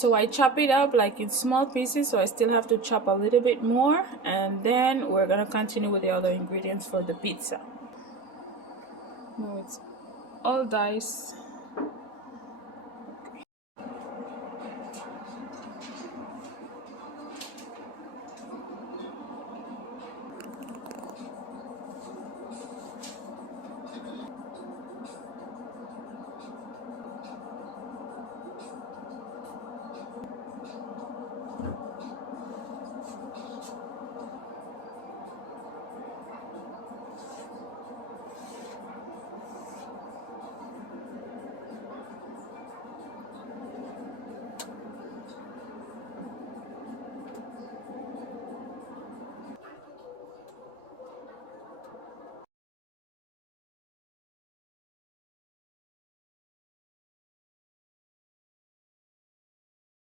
So I chop it up like in small pieces, so I still have to chop a little bit more, and then we're gonna continue with the other ingredients for the pizza. Now it's all diced.